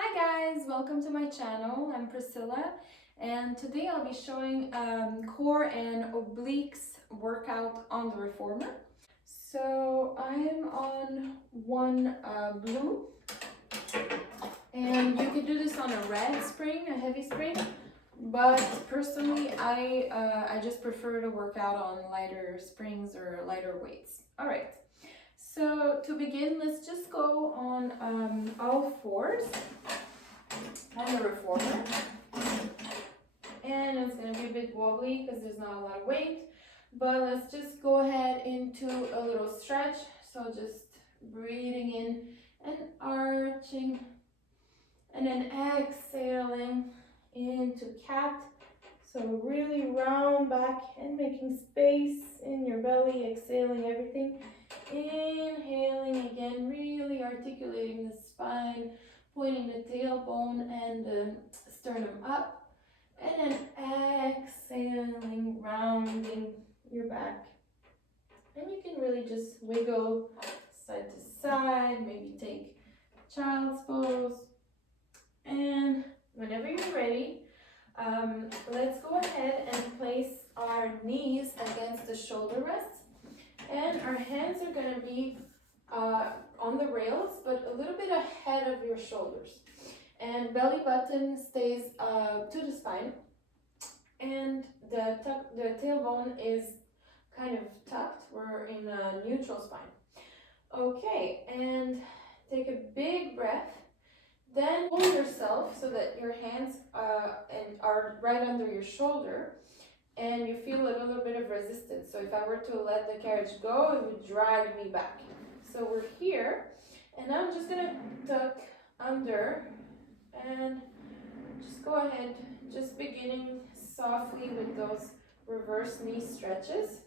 Hi guys, welcome to my channel. I'm Priscilla and today I'll be showing core and obliques workout on the reformer. So I'm on one blue, and you could do this on a red spring, a heavy spring, but personally I just prefer to work out on lighter springs or lighter weights. Alright, so to begin, let's just go on all fours on the reformer, and it's going to be a bit wobbly because there's not a lot of weight, but let's just go ahead into a little stretch. So just breathing in and arching, and then exhaling into cat. So really round back and making space in your belly, exhaling everything, inhaling again, really articulating the spine, pointing the tailbone and the sternum up, and then exhaling, rounding your back. And you can really just wiggle side to side, maybe take child's pose. And whenever you're ready, let's go ahead and place our knees against the shoulder rests, and our hands are going to be on the rails, but a little bit ahead of your shoulders, and belly button stays to the spine, and the tailbone is kind of tucked. We're in a neutral spine. Okay, and take a big breath. Then pull yourself so that your hands are right under your shoulder, and you feel a little bit of resistance. So if I were to let the carriage go, it would drag me back. So we're here, and now I'm just gonna tuck under and just go ahead, just beginning softly with those reverse knee stretches.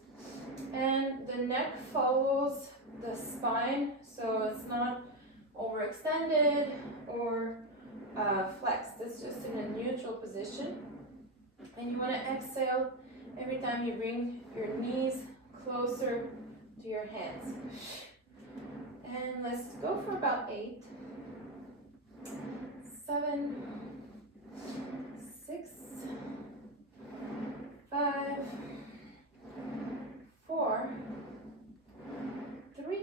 And the neck follows the spine, so it's not overextended or flexed. It's just in a neutral position. And you want to exhale every time you bring your knees closer to your hands. And let's go for about 8, 7, 6, 5, 4, 3,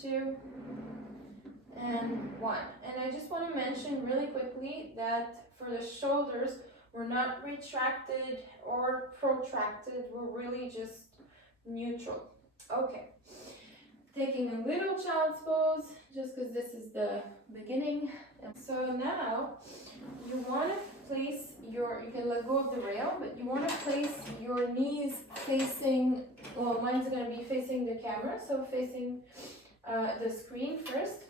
2, and 1. And I just want to mention really quickly that for the shoulders, we're not retracted or protracted. We're really just neutral. Okay. Taking a little child's pose, just because this is the beginning. So now you want to place you can let go of the rail, but you want to place your knees facing, well, mine's going to be facing the camera, so facing the screen first.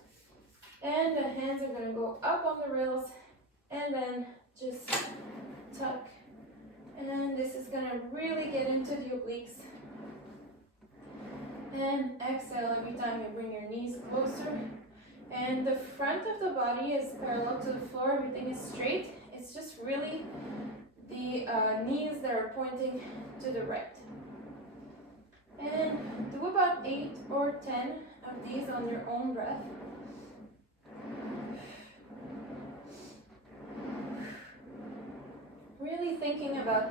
And the hands are going to go up on the rails, and then just tuck. And this is going to really get into the obliques. And exhale every time you bring your knees closer. And the front of the body is parallel to the floor. Everything is straight. It's just really the knees that are pointing to the right. And do about 8 or 10 of these on your own breath. Really thinking about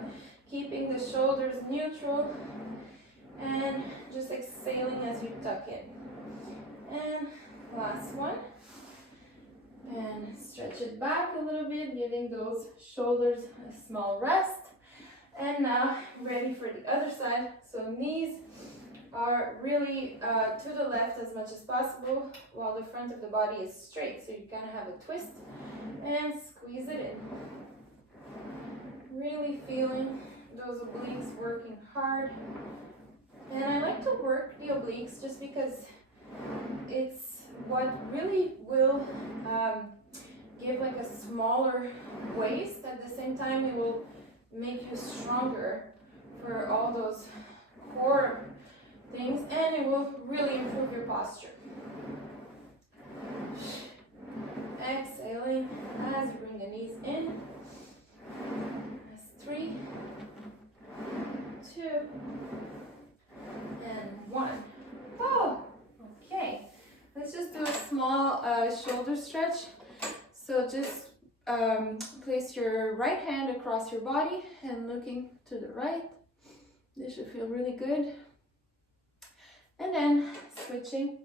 keeping the shoulders neutral and just exhaling as you tuck in. And last one. And stretch it back a little bit, giving those shoulders a small rest. And now ready for the other side. So knees are really to the left as much as possible, while the front of the body is straight. So you kind of have a twist and squeeze it in. Really feeling those obliques working hard. And I like to work the obliques just because it's what really will give like a smaller waist. At the same time, it will make you stronger for all those core things, and it will really improve your posture. Exhaling as you bring the knees in. That's 3, 2, and 1. Oh, okay. Let's just do a small small shoulder stretch. So just place your right hand across your body and looking to the right. This should feel really good. And then switching.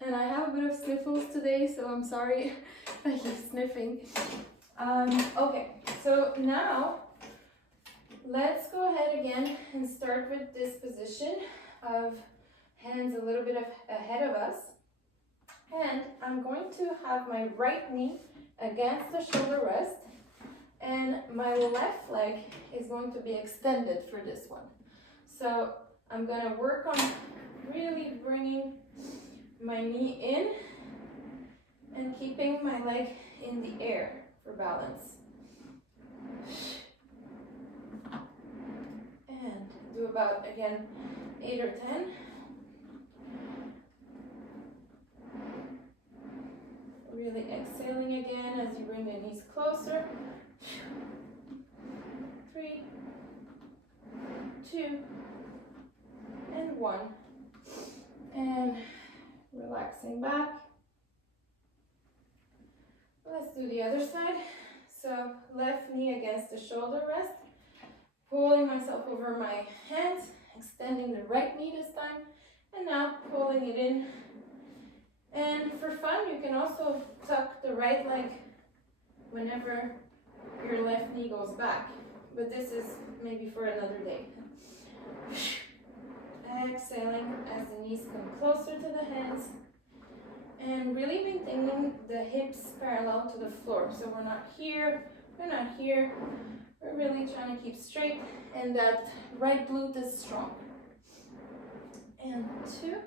And I have a bit of sniffles today, so I'm sorry if I keep sniffing. Okay, so now let's go ahead again and start with this position of hands a little bit ahead of us. And I'm going to have my right knee against the shoulder rest, and my left leg is going to be extended for this one. So I'm going to work on really bringing my knee in and keeping my leg in the air for balance. And do about, again, 8 or 10. Really exhaling again as you bring the knees closer. 3, 2, and 1. And relaxing back. Let's do the other side. So left knee against the shoulder rest. Pulling myself over my hands, extending the right knee this time, and now pulling it in. And for fun, you can also tuck the right leg whenever your left knee goes back. But this is maybe for another day. Exhaling as the knees come closer to the hands. And really maintaining the hips parallel to the floor. So we're not here, we're not here. We're really trying to keep straight. And that right glute is strong. And 2.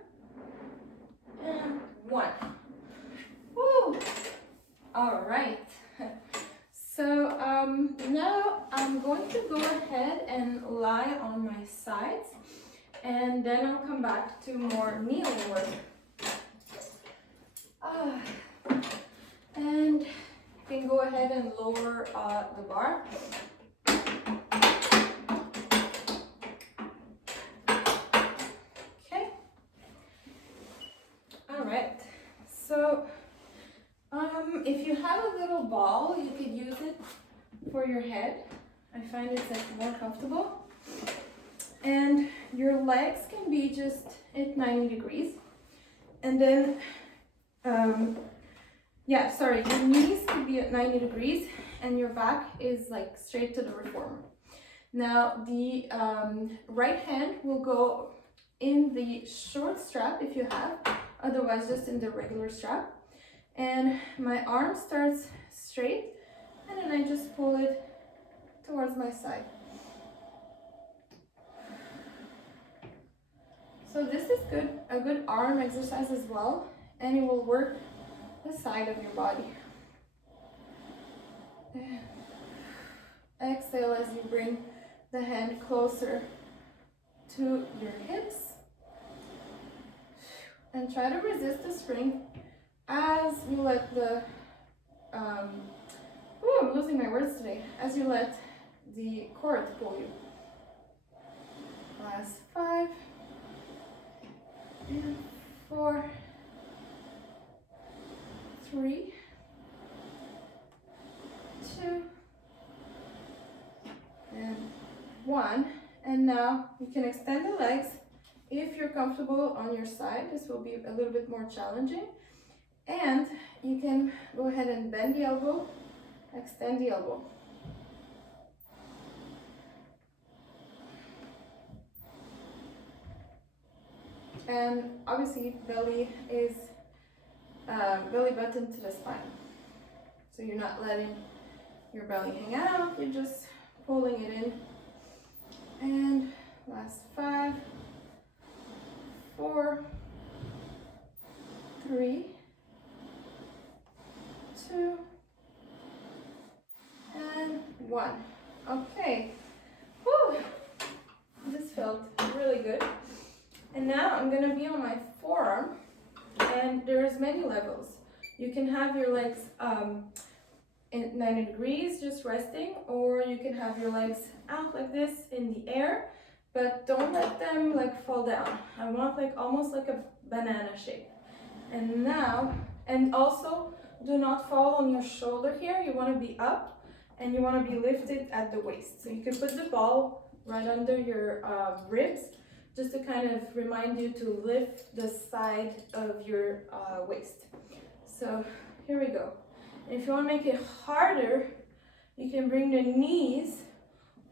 And 1. Woo! All right. So now I'm going to go ahead and lie on my sides, and then I'll come back to more kneeling work. And you can go ahead and lower the bar. So if you have a little ball, you could use it for your head. I find it's like more comfortable. And your legs can be just at 90 degrees. And then, your knees can be at 90 degrees and your back is like straight to the reformer. Now the right hand will go in the short strap if you have, otherwise just in the regular strap. And my arm starts straight, and then I just pull it towards my side. So this is a good arm exercise as well, and it will work the side of your body. Exhale as you bring the hand closer to your hips. And try to resist the spring as you let the, I'm losing my words today, as you let the cord pull you. Last 5, and 4, 3, 2, and 1. And now you can extend the legs. If you're comfortable on your side, this will be a little bit more challenging. And you can go ahead and bend the elbow, extend the elbow. And obviously belly is belly button to the spine. So you're not letting your belly hang out, you're just pulling it in. And last 5, 4, 3, 2, and 1. Okay. Whew. This felt really good. And now I'm going to be on my forearm, and there's many levels. You can have your legs in 90 degrees, just resting, or you can have your legs out like this in the air, but don't let them like fall down. I want like almost like a banana shape. And now, and also do not fall on your shoulder here. You want to be up and you want to be lifted at the waist. So you can put the ball right under your ribs, just to kind of remind you to lift the side of your waist. So here we go. And if you want to make it harder, you can bring the knees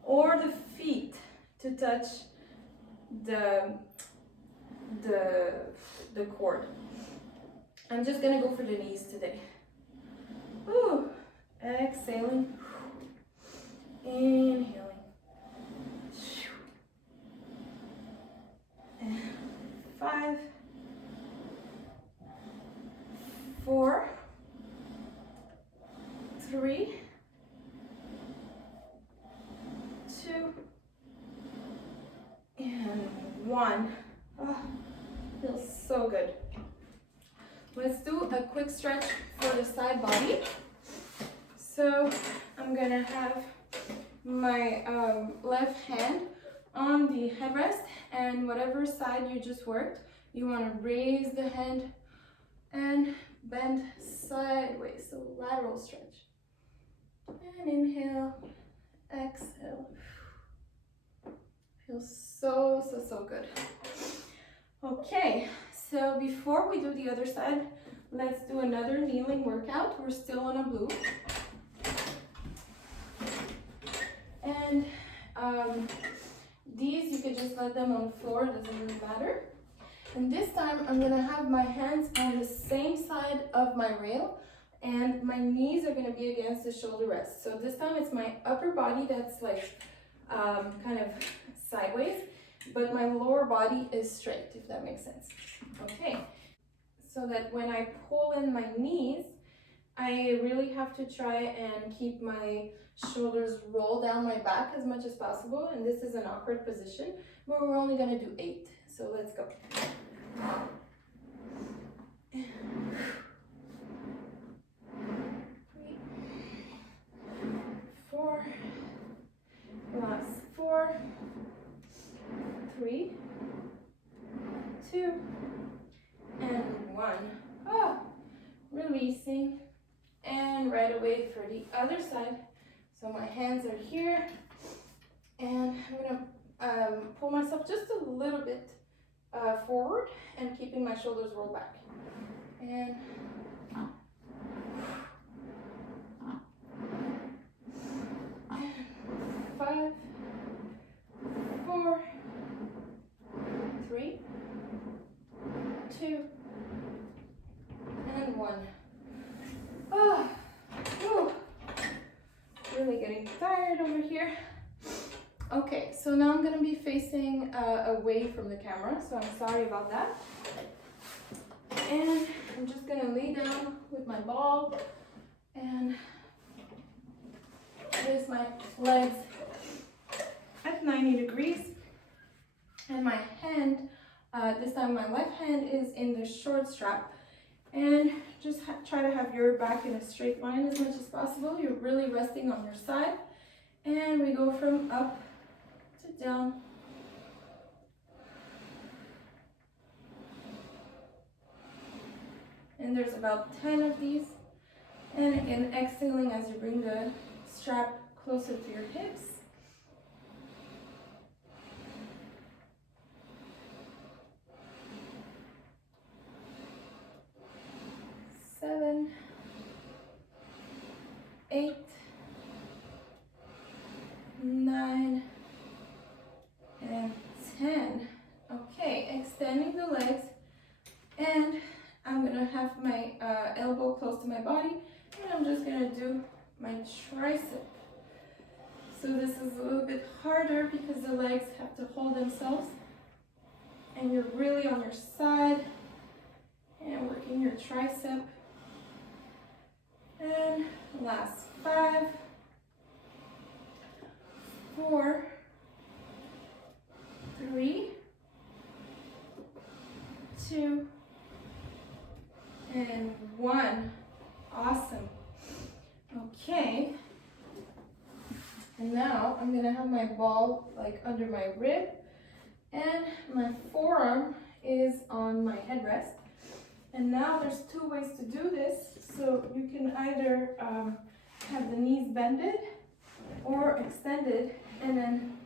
or the feet to touch the cord. I'm just gonna go for the knees today. Ooh. Exhaling, inhaling. And 5, 4, 3, 2, and 1. Oh, feels so good. Let's do a quick stretch for the side body. So I'm gonna have my left hand on the headrest, and whatever side you just worked, you want to raise the hand and bend sideways, so lateral stretch. And inhale, exhale. Feels so good. Okay, so before we do the other side, let's do another kneeling workout. We're still on a bloat. And these, you can just let them on the floor, it doesn't really matter. And this time, I'm gonna have my hands on the same side of my rail, and my knees are gonna be against the shoulder rest. So this time, it's my upper body that's like kind of sideways, but my lower body is straight, if that makes sense. Okay, so that when I pull in my knees, I really have to try and keep my shoulders roll down my back as much as possible. And this is an awkward position, but we're only gonna do 8. So let's go. 3, 4, last 4, 3, 2, and 1. Oh, releasing. And right away for the other side. So my hands are here, and I'm gonna pull myself just a little bit forward and keeping my shoulders rolled back. And 5, 4, 3, 2, and 1. Oh, whew. Really getting tired over here. Okay, so now I'm gonna be facing away from the camera, so I'm sorry about that. And I'm just gonna lay down with my ball and place my legs at 90 degrees. And my hand, this time my left hand is in the short strap. And just try to have your back in a straight line as much as possible. You're really resting on your side. And we go from up to down. And there's about 10 of these. And again, exhaling as you bring the strap closer to your hips. 7, 8, 9, and 10. Okay, extending the legs, and I'm gonna have my elbow close to my body, and I'm just gonna do my tricep. So this is a little bit harder because the legs have to hold themselves, and you're really on your side and working your tricep. And last 5, 4, 3, 2, and 1. Awesome. Okay. And now I'm gonna have my ball like under my rib, And my forearm is on my headrest. And now there's two ways to do this. So you can either have the knees bended or extended, and then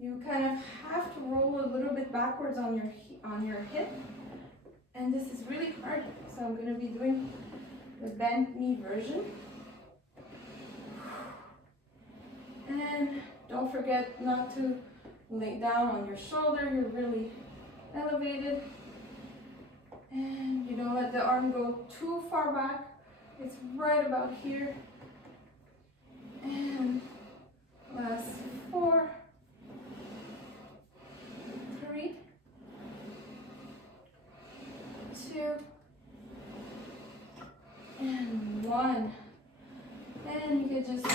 you kind of have to roll a little bit backwards on your hip. And this is really hard, so I'm going to be doing the bent knee version. And don't forget not to lay down on your shoulder. You're really elevated. And you don't let the arm go too far back. It's right about here. And last 4, 3, 2, and 1. And you can just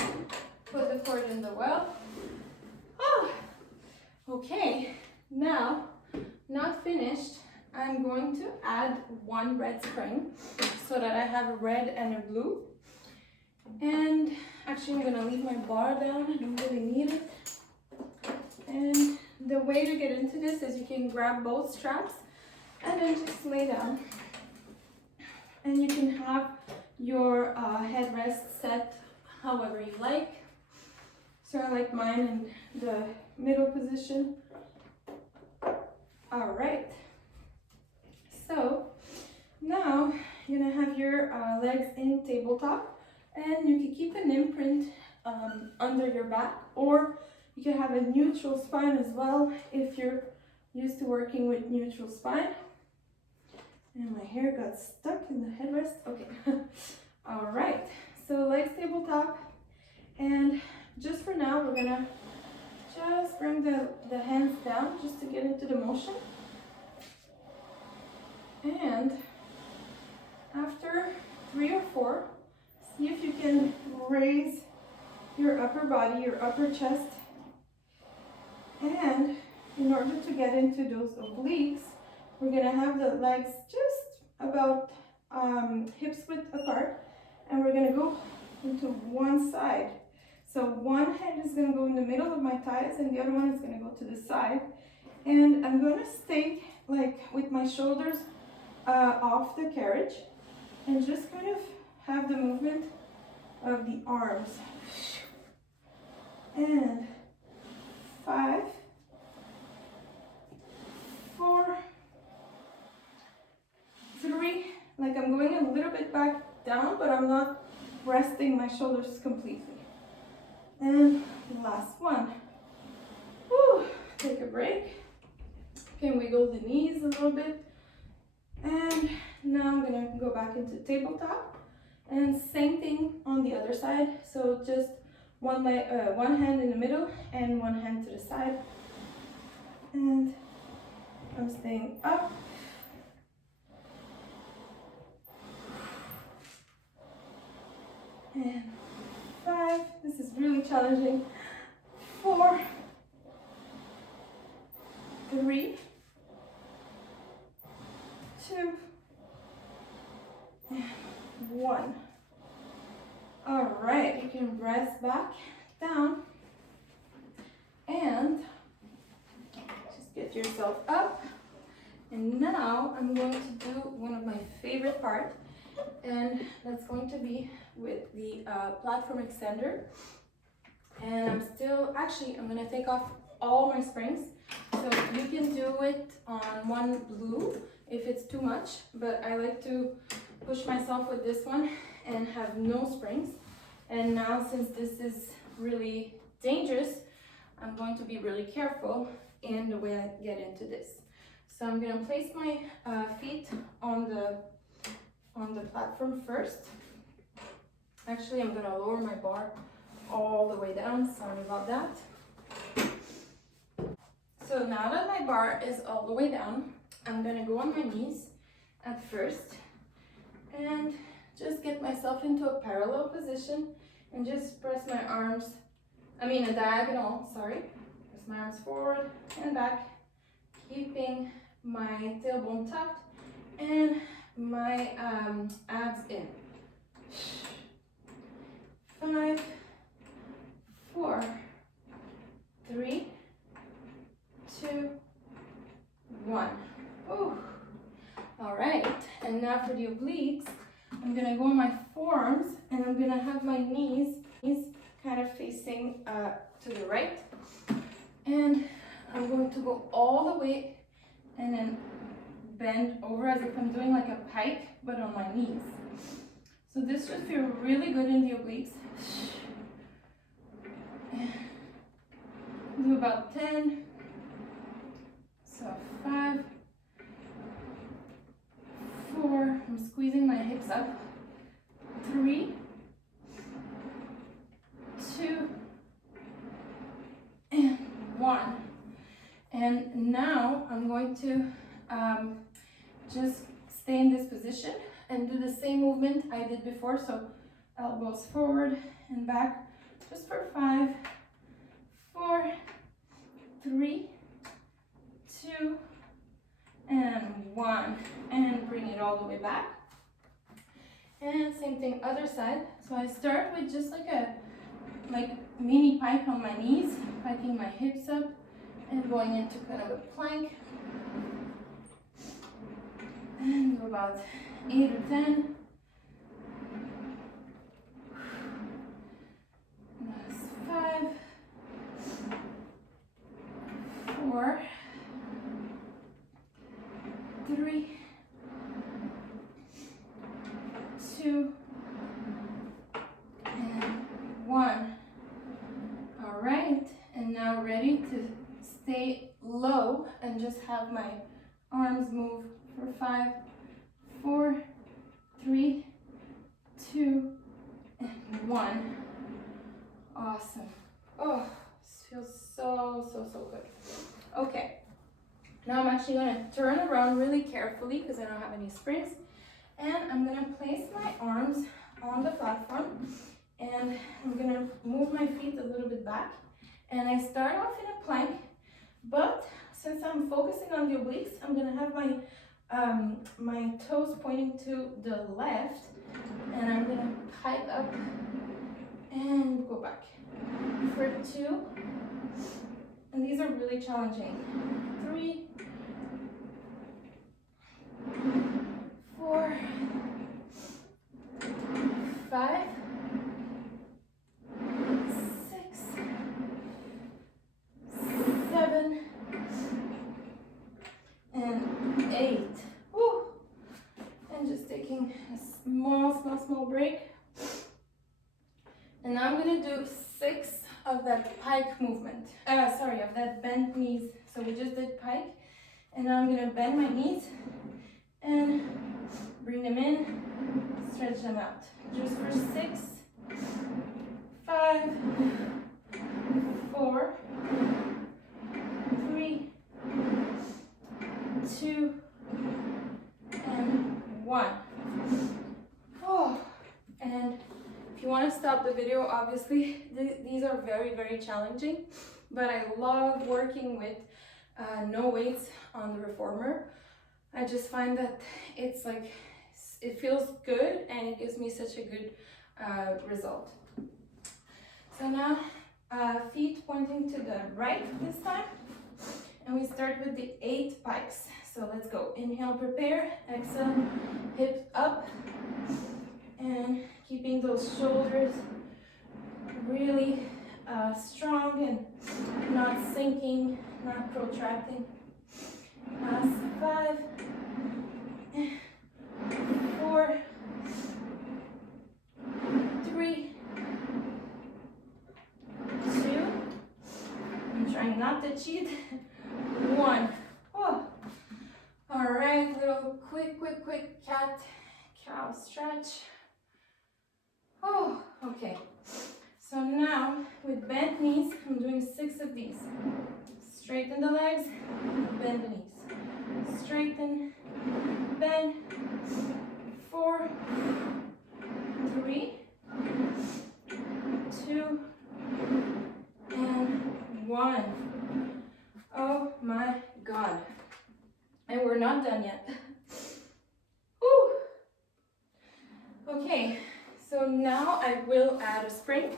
put the cord in the well. Oh, okay, now, not finished. I'm going to add 1 red spring so that I have a red and a blue. And actually I'm gonna leave my bar down, I don't really need it. And the way to get into this is you can grab both straps and then just lay down. And you can have your headrest set however you like. So I like mine in the middle position. All right. So now you're gonna have your legs in tabletop, and you can keep an imprint under your back, or you can have a neutral spine as well if you're used to working with neutral spine. And my hair got stuck in the headrest. Okay. All right. So legs tabletop, and just for now we're gonna just bring the hands down just to get into the motion. And after 3 or 4, see if you can raise your upper body, your upper chest. And in order to get into those obliques, we're gonna have the legs just about hips width apart, and we're gonna go into one side. So one hand is gonna go in the middle of my thighs, and the other one is gonna go to the side. And I'm gonna stay like with my shoulders off the carriage, and just kind of have the movement of the arms. And 5, 4, 3, like I'm going a little bit back down, but I'm not resting my shoulders completely. And last one. Whew, take a break. Can wiggle the knees a little bit. And now I'm gonna go back into tabletop, and same thing on the other side. So just one hand in the middle and one hand to the side. And I'm staying up. And 5, this is really challenging. 4, 3, 2, and 1. All right, you can rest back down and just get yourself up. And now I'm going to do one of my favorite parts, and that's going to be with the platform extender. And I'm gonna take off all my springs. So you can do it on one blue if it's too much, but I like to push myself with this one and have no springs. And now, since this is really dangerous, I'm going to be really careful in the way I get into this. So I'm gonna place my feet on the platform first. Actually, I'm gonna lower my bar all the way down, sorry about that. So now that my bar is all the way down, I'm gonna go on my knees at first and just get myself into a parallel position and just press my arms, a diagonal, sorry. Press my arms forward and back, keeping my tailbone tucked and my abs in. 5, 4, 3, 2, now for the obliques, I'm gonna go on my forearms and I'm gonna have my knees kind of facing to the right. And I'm going to go all the way and then bend over as if I'm doing like a pike, but on my knees. So this should feel really good in the obliques. Do about 10. So 5, 4, I'm squeezing my hips up. 3, 2, and 1. And now I'm going to just stay in this position and do the same movement I did before. So elbows forward and back, just for 5, 4, 3, 2, and 1. And bring it all the way back. And same thing, other side. So I start with just like a mini pike on my knees, piking my hips up and going into kind of a plank. And do about 8 or 10. That's 5, 4, 3, 2, and 1. All right, and now ready to stay low and just have my arms move for 5, 4, 3, 2, and 1. Awesome. Oh, this feels so good. Okay, now I'm actually going to turn around really carefully because I don't have any springs, and I'm going to place my arms on the platform, and I'm going to move my feet a little bit back, and I start off in a plank, but since I'm focusing on the obliques, I'm going to have my toes pointing to the left, and I'm going to pike up and go back for 2, and these are really challenging. 3, 4, 5, 6, 7, and 8. Woo. And just taking a small break. And now I'm going to do 6 of that pike movement. Of that bent knees. So we just did pike. And now I'm going to bend my knees and bring them in, stretch them out. Just for 6, 5, 4, 3, 2, and 1. Oh, and if you want to stop the video, obviously these are very challenging, but I love working with no weights on the reformer. I just find that it's like, it feels good and it gives me such a good result. So now feet pointing to the right this time, and we start with the 8 pikes. So let's go. Inhale, prepare. Exhale, hips up, and keeping those shoulders really strong and not sinking, not protracting. Last 5, 4, 3, 2. I'm trying not to cheat. 1. Oh. All right, little quick cat-cow stretch. Oh, okay. So now with bent knees, I'm doing 6 of these. Straighten the legs, bend the knees. Straighten, bend. 4, 3, 2, and 1. Oh my God. And we're not done yet. Woo. Okay, so now I will add a spring,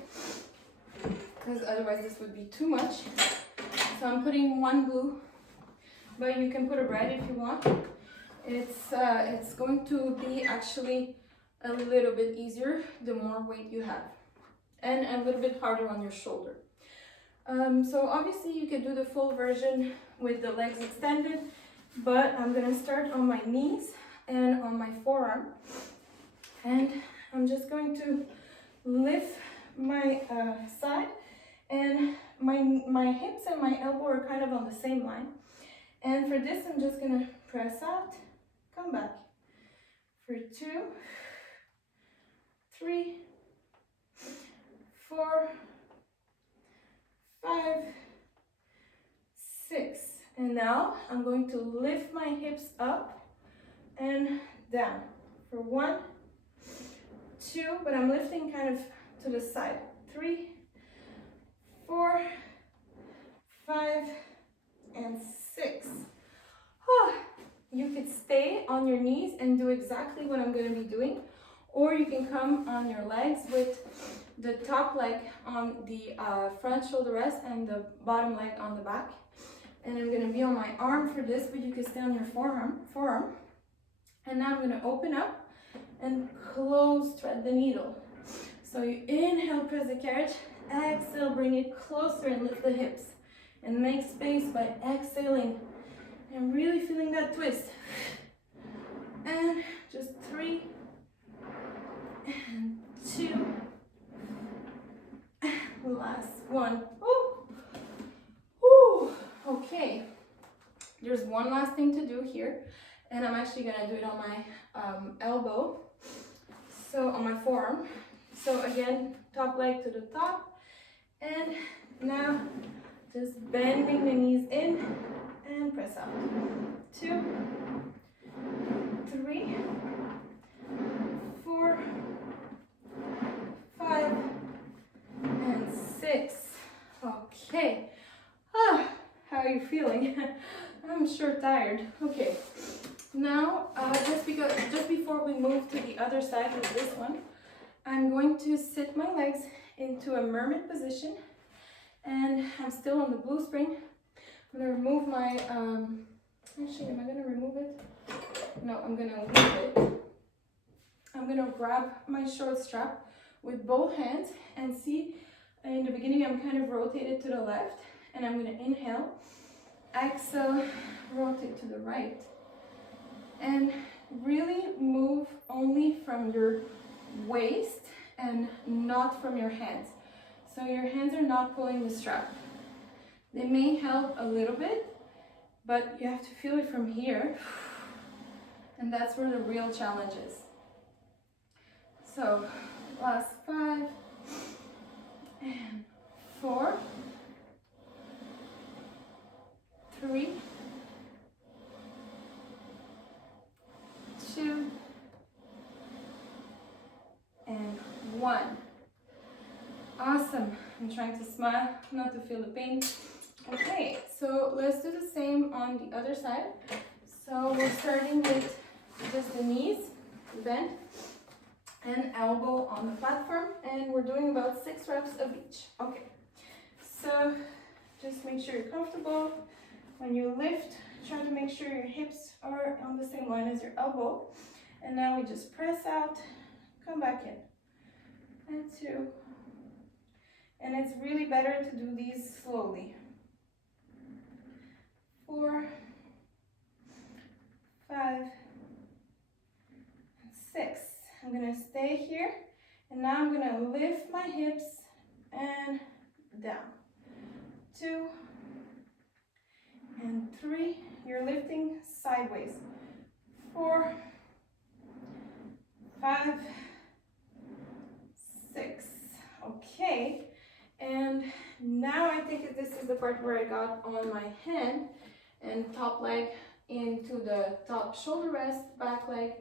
because otherwise this would be too much. So I'm putting 1 blue, but you can put a red if you want. it's going to be actually a little bit easier the more weight you have, and a little bit harder on your shoulder. So obviously you could do the full version with the legs extended, but I'm gonna start on my knees and on my forearm, and I'm just going to lift my side, and my hips and my elbow are kind of on the same line. And for this, I'm just gonna press out, come back for 2, 3, 4, 5, 6. And now I'm going to lift my hips up and down for 1, 2, but I'm lifting kind of to the side. 3, 4, 5, and 6. You could stay on your knees and do exactly what I'm going to be doing, or you can come on your legs with the top leg on the front shoulder rest and the bottom leg on the back. And I'm going to be on my arm for this, but you can stay on your forearm. And now I'm going to open up and close, thread the needle. So you inhale, press the carriage, exhale, bring it closer and lift the hips. And make space by exhaling and really feeling that twist. And just 3, and 2, last one. Ooh. Okay, there's one last thing to do here, and I'm actually gonna do it on my elbow, so on my forearm. So again, top leg to the top, and now just bending the knees in and press out. 2, 3, 4, 5, and 6. Okay. How are you feeling? I'm sure tired. Okay. Now, just before we move to the other side with this one, I'm going to sit my legs into a mermaid position, and I'm still on the blue spring. I'm gonna remove my, actually, am I gonna remove it? No, I'm gonna leave it. I'm gonna grab my short strap with both hands, and see, in the beginning, I'm kind of rotated to the left, and I'm gonna inhale, exhale, rotate to the right, and really move only from your waist and not from your hands. So your hands are not pulling the strap. They may help a little bit, but you have to feel it from here, and that's where the real challenge is. So last 5, and 4, 3, 2, and 1. Awesome. I'm trying to smile, not to feel the pain. Okay, so let's do the same on the other side. So we're starting with just the knees bent and elbow on the platform, and we're doing about 6 reps of each. Okay, so just make sure you're comfortable. When you lift, try to make sure your hips are on the same line as your elbow. And now we just press out, come back in, and 2. And it's really better to do these slowly. 4, 5, and 6. I'm gonna stay here, and now I'm gonna lift my hips and down. 2, and 3. You're lifting sideways. 4, 5, 6. Okay. And now I think this is the part where I got on my hand and top leg into the top shoulder rest, back leg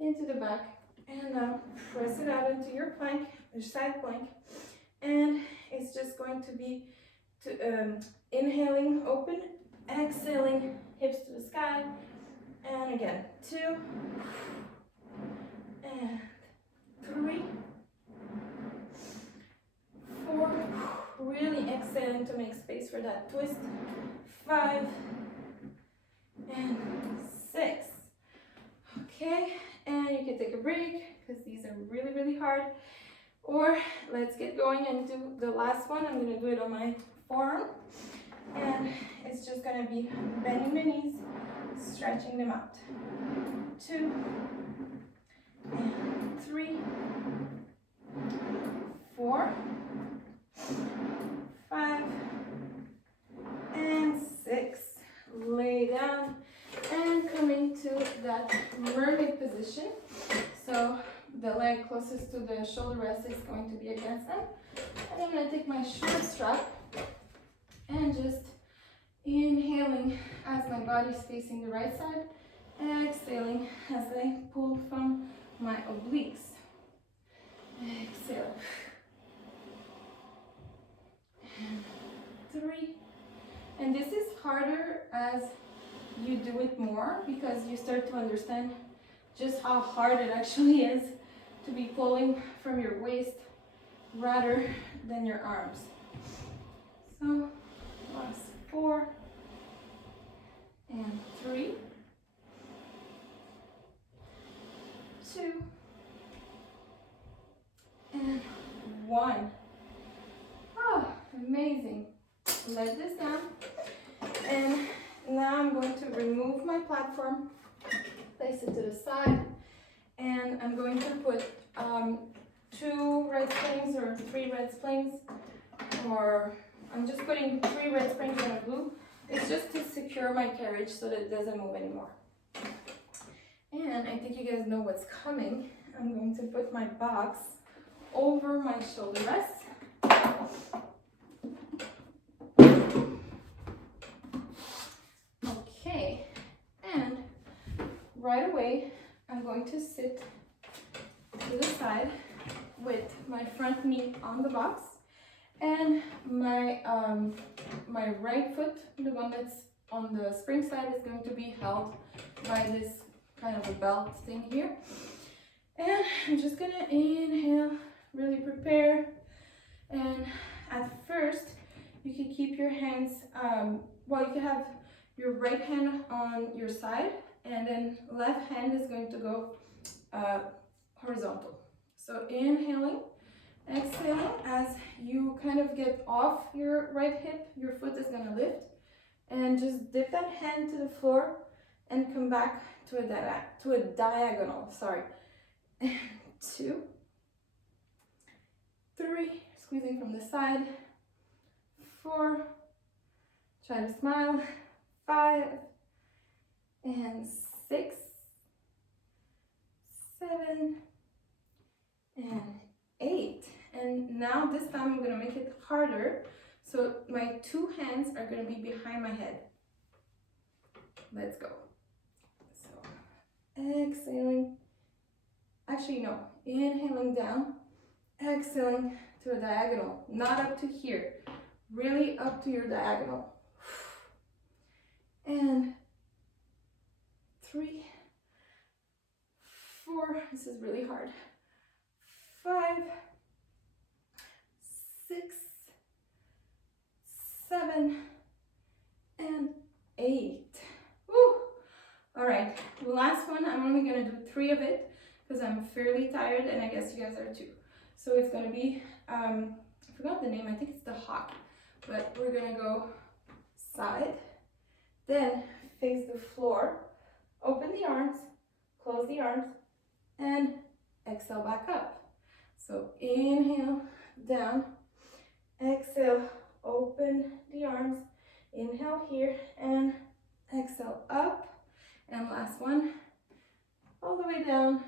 into the back, and now press it out into your plank, your side plank. And it's just going to be inhaling, open, exhaling, hips to the sky, and again, 2, and 3, 4, really exhaling to make space for that twist, 5, and 6. Okay, and you can take a break because these are really, really hard. Or let's get going and do the last one. I'm gonna do it on my forearm. And it's just gonna be bending the knees, stretching them out. 2, and 3, 4, 5, and 6. Lay down and come into that mermaid position. So the leg closest to the shoulder rest is going to be against them. And I'm going to take my short strap and just inhaling as my body is facing the right side, exhaling as I pull from my obliques. Exhale. And 3. And this is harder as you do it more because you start to understand just how hard it actually is to be pulling from your waist rather than your arms. So last 4 and 3, 2, and 1. Oh, amazing. Let this down. And now I'm going to remove my platform, place it to the side, and I'm going to put 2 red springs or 3 red springs, or I'm just putting 3 red springs and a blue. It's just to secure my carriage so that it doesn't move anymore. And I think you guys know what's coming. I'm going to put my box over my shoulder rest. Okay, and right away I'm going to sit to the side with my front knee on the box and my my right foot, the one that's on the spring side, is going to be held by this kind of a belt thing here. And I'm just gonna inhale, really prepare. And at first you can keep your hands, well, you can have your right hand on your side and then left hand is going to go horizontal. So inhaling, exhaling, as you kind of get off your right hip, your foot is going to lift, and just dip that hand to the floor and come back to a diagonal. Sorry. 2, 3, squeezing from the side. 4, try to smile. 5, and 6, 7, and 8. And now this time I'm going to make it harder. So my 2 hands are going to be behind my head. Let's go. So exhaling. Actually, no. Inhaling down. Exhaling to a diagonal. Not up to here. Really up to your diagonal. And 3, 4. This is really hard. 5, 6, 7, and 8. Woo! All right, last one. I'm only gonna do 3 of it because I'm fairly tired, and I guess you guys are too. So it's gonna be, I forgot the name. I think it's the hawk, but we're gonna go side, then face the floor, open the arms, close the arms, and exhale back up. So inhale, down, exhale, open the arms, inhale here, and exhale up. And last one, all the way down,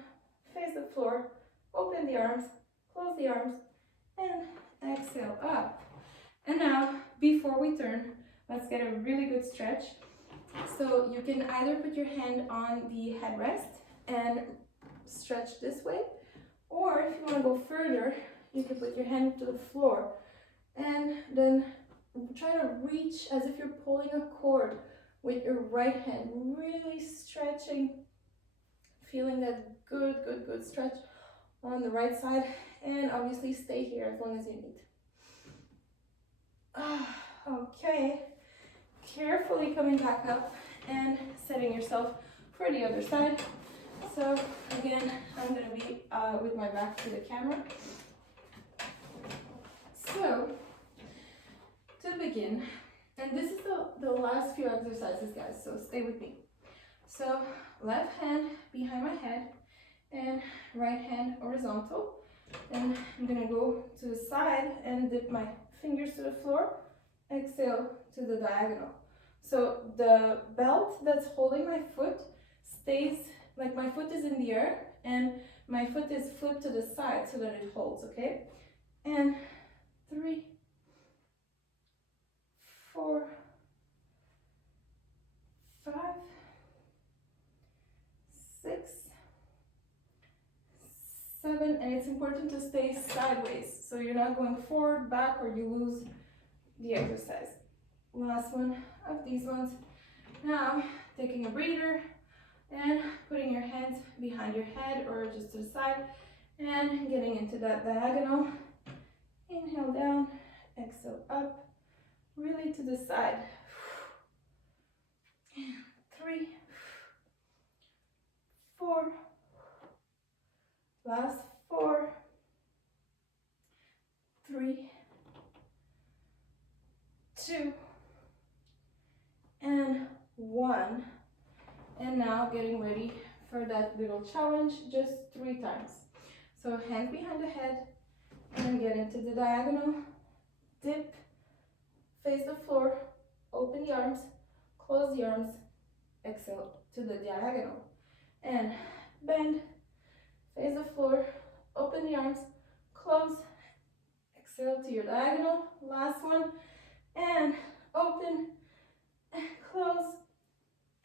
face the floor, open the arms, close the arms, and exhale up. And now, before we turn, let's get a really good stretch. So you can either put your hand on the headrest and stretch this way, or if you want to go further, you can put your hand to the floor and then try to reach as if you're pulling a cord with your right hand, really stretching, feeling that good stretch on the right side, and obviously stay here as long as you need. Okay, carefully coming back up and setting yourself for the other side. So again, I'm gonna be with my back to the camera. So to begin, and this is the last few exercises, guys, so stay with me. So left hand behind my head and right hand horizontal. Then I'm gonna go to the side and dip my fingers to the floor. Exhale to the diagonal. So the belt that's holding my foot stays, like my foot is in the air and my foot is flipped to the side so that it holds, okay? And 3, 4, 5, 6, 7, and it's important to stay sideways so you're not going forward, back, or you lose the exercise. Last one of these ones. Now, taking a breather and putting your hands behind your head or just to the side and getting into that diagonal. Inhale down, exhale up, really to the side. 3, 4, last 4, 3, 2, and 1. And now getting ready for that little challenge, just 3 times. So hands behind the head and get into the diagonal, dip, face the floor, open the arms, close the arms, exhale to the diagonal, and bend, face the floor, open the arms, close, exhale to your diagonal, last one, and open, and close,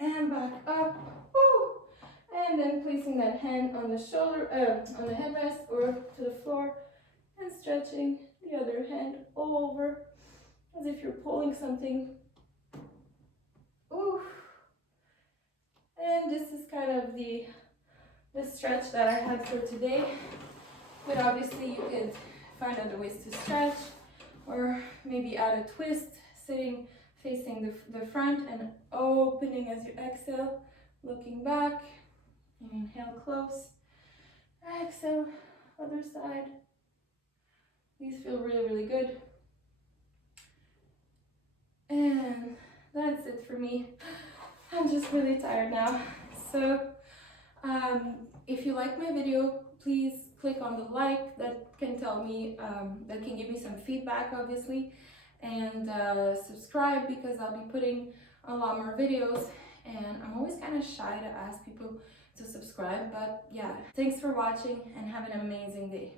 and back up, woo! And then placing that hand on the shoulder, on the headrest or to the floor, and stretching the other hand over as if you're pulling something. Ooh. And this is kind of the stretch that I had for today, but obviously you could find other ways to stretch, or maybe add a twist, sitting facing the front and opening as you exhale, looking back, inhale, close, exhale, other side. These feel really, really good. And that's it for me. I'm just really tired now. So if you like my video, please click on the like. That can tell me, that can give me some feedback, obviously. And subscribe, because I'll be putting a lot more videos. And I'm always kind of shy to ask people to subscribe. But yeah, thanks for watching and have an amazing day.